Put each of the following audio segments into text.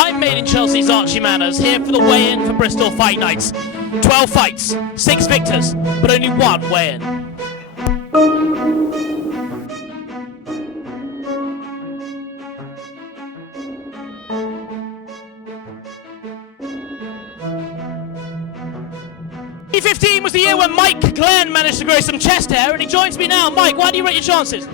I'm made in Chelsea's Archie Manners, here for the weigh-in for Bristol Fight Nights. 12 fights, 6 victors, but only one weigh-in. '15 was the year when Mike Glenn managed to grow some chest hair, and he joins me now. Mike, why do you rate your chances?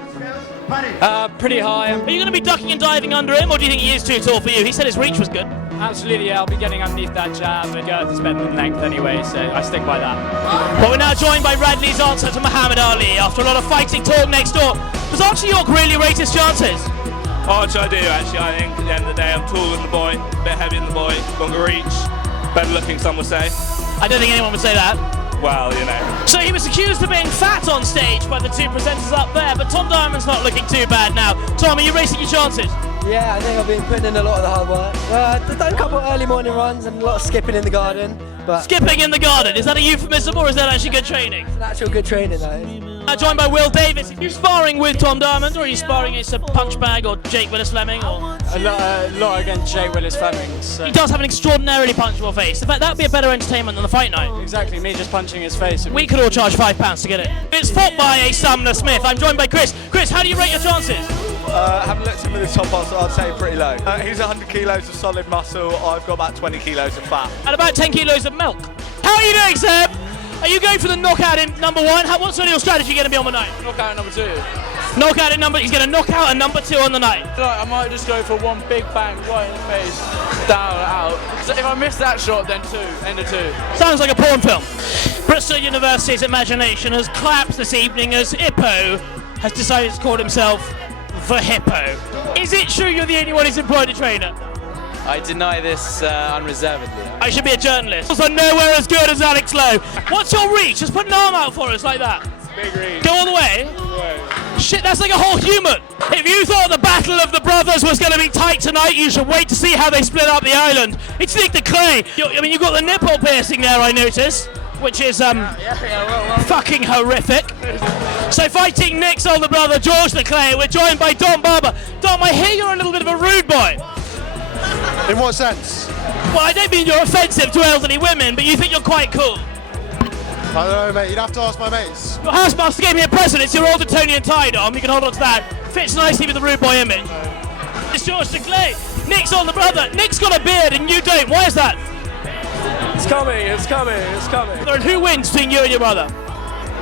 Pretty high. Are you going to be ducking and diving under him, or do you think he is too tall for you? He said his reach was good. Absolutely, yeah. I'll be getting underneath that jab, and girth is better than length anyway, so I stick by that. But we're now joined by Radley's answer to Muhammad Ali. After a lot of fighting talk next door, does Archie York really rate his chances? Archie, I do actually. I think at the end of the day, I'm taller than the boy, a bit heavier than the boy, longer reach, better looking, some would say. I don't think anyone would say that. Well, you know. So he was accused of being fat on stage by the two presenters up there, but Tom Diamond's not looking too bad now. Tom, are you racing your chances? Yeah, I think I've been putting in a lot of the hard work. I've done a couple of early morning runs and a lot of skipping in the garden. But skipping in the garden, is that a euphemism or is that actually good training? It's an actual good training, that is. Joined by Will Davis. Are you sparring with Tom Diamond, or are you sparring against a Punchbag or Jake Willis-Fleming? Or? A lot against Jake Willis-Fleming. So. He does have an extraordinarily punchable face. In fact, that would be a better entertainment than the fight night. Exactly, me just punching his face. We could all charge £5 to get it. It's fought by a Sumner Smith. I'm joined by Chris. Chris, how do you rate your chances? Haven't looked at him with the top on, so I'd say pretty low. He's 100 kilos of solid muscle, I've got about 20 kilos of fat. And about 10 kilos of milk. How are you doing, Seb? Are you going for the knockout in number 1? What's your strategy going to be on the night? Knockout in number 2. Knockout in number... He's going to knock out a number 2 on the night. I might just go for one big bang right in the face, down, out. So if I miss that shot, then 2, end of 2. Sounds like a porn film. Bristol University's imagination has collapsed this evening as Hippo has decided to call himself the Hippo. Is it true you're the only one who's employed a trainer? I deny this unreservedly. I should be a journalist. Also nowhere as good as Alex Lowe. What's your reach? Just put an arm out for us like that. Big reach. Go all the way? All the way. Shit, that's like a whole human. If you thought the Battle of the Brothers was going to be tight tonight, you should wait to see how they split up the island. It's Nick the Clay. You've got the nipple piercing there, I notice, which is fucking horrific. So fighting Nick's older brother, George the Clay, we're joined by Dom Barber. Dom, I hear you're a little bit of a rude boy. In what sense? Well, I don't mean you're offensive to elderly women, but you think you're quite cool. I don't know, mate, you'd have to ask my mates. Your housemaster gave me a present. It's your old Etonian tie, Dom. You can hold on to that. Fits nicely with the rude boy image. It's George the Clay. Nick's older brother. Nick's got a beard and you don't. Why is that? It's coming, it's coming, it's coming. And who wins between you and your brother?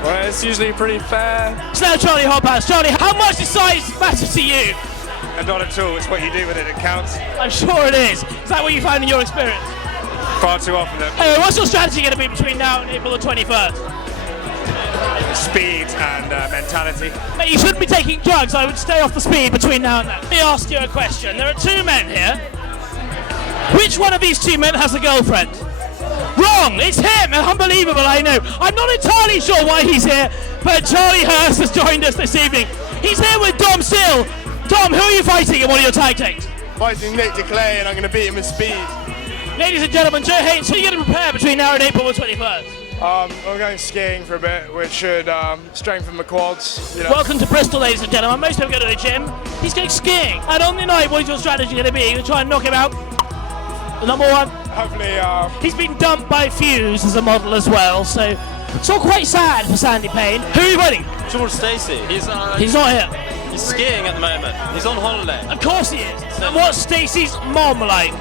Well, it's usually pretty fair. It's now Charlie Hoppass. Charlie, how much does size matter to you? And not at all, it's what you do with it that counts. I'm sure it is. Is that what you found in your experience? Far too often though. Anyway, what's your strategy going to be between now and April the 21st? Speed and mentality. Mate, you shouldn't be taking drugs. I would stay off the speed between now and then. Let me ask you a question. There are 2 men here. Which one of these 2 men has a girlfriend? Wrong! It's him! Unbelievable, I know. I'm not entirely sure why he's here, but Charlie Hurst has joined us this evening. He's here with Dom Sill. Dom, who are you fighting in one of your tag teams? Fighting Nick the Clay, and I'm going to beat him with speed. Ladies and gentlemen, Joe Haynes, who are you going to prepare between now and April the 21st? I'm going skiing for a bit, which should strengthen my quads. You know. Welcome to Bristol, ladies and gentlemen. Most people go to the gym. He's going skiing. And on the night, what is your strategy going to be? You're going to try and knock him out? The number 1? Hopefully, He's been dumped by Fuse as a model as well, so it's all quite sad for Sandy Payne. Who are you fighting? George Stacey. He's not here. He's skiing at the moment. He's on holiday. Of course he is. And what's Stacey's mom like?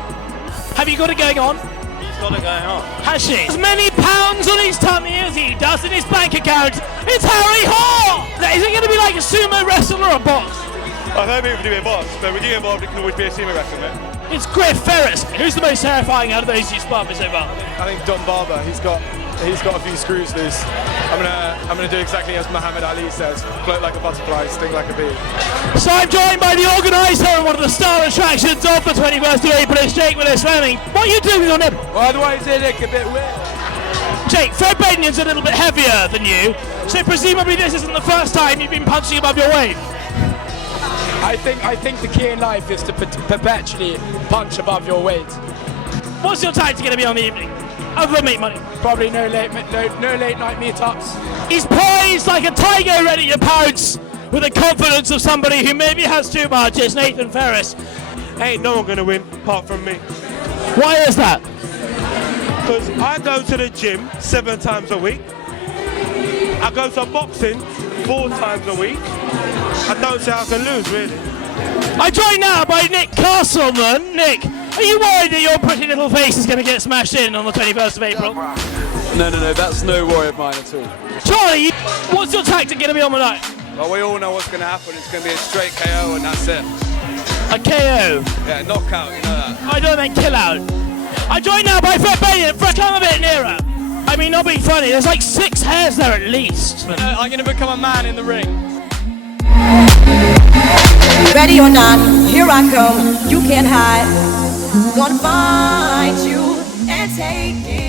Have you got it going on? He's got it going on. Has she? As many pounds on his tummy as he does in his bank account. It's Harry Hall! Is it going to be like a sumo wrestler or a box? I hope it would be a boss, but with you involved, it can always be a sumo wrestler, mate. It's Griff Ferris. Who's the most terrifying out of those you sparred with so far? I think Dom Barber. He's got a few screws loose. I'm gonna do exactly as Muhammad Ali says: float like a butterfly, sting like a bee. So I'm joined by the organiser and one of the star attractions of the 21st of April. It's Jake Willis-Fleming. What are you doing with your nipple? Well, the way they look a bit weird. Jake, Fred Benion's a little bit heavier than you, so presumably this isn't the first time you've been punching above your weight. I think the key in life is to perpetually punch above your weight. What's your tactic going to be on the evening? Other than make money? Probably no late night meetups. He's poised like a tiger ready to pounce with the confidence of somebody who maybe has too much. It's Nathan Ferris. ain't no one gonna win apart from me. Why is that? Because I go to the gym 7 times a week. I go to boxing 4 times a week. I don't say I can lose, really. I'm joined now by Nick Castleman. Nick, are you worried that your pretty little face is going to get smashed in on the 21st of April? No, that's no worry of mine at all. Charlie, what's your tactic going to be on the night? Well, we all know what's going to happen. It's going to be a straight KO and that's it. A KO? Yeah, knockout, you know that. I don't mean kill out. I'm joined now by Fred Bailey. Fred, come a bit nearer. I mean, not being funny, there's like 6 hairs there at least. I'm going to become a man in the ring. Ready or not, here I come. You can't hide. Gonna find you and take it.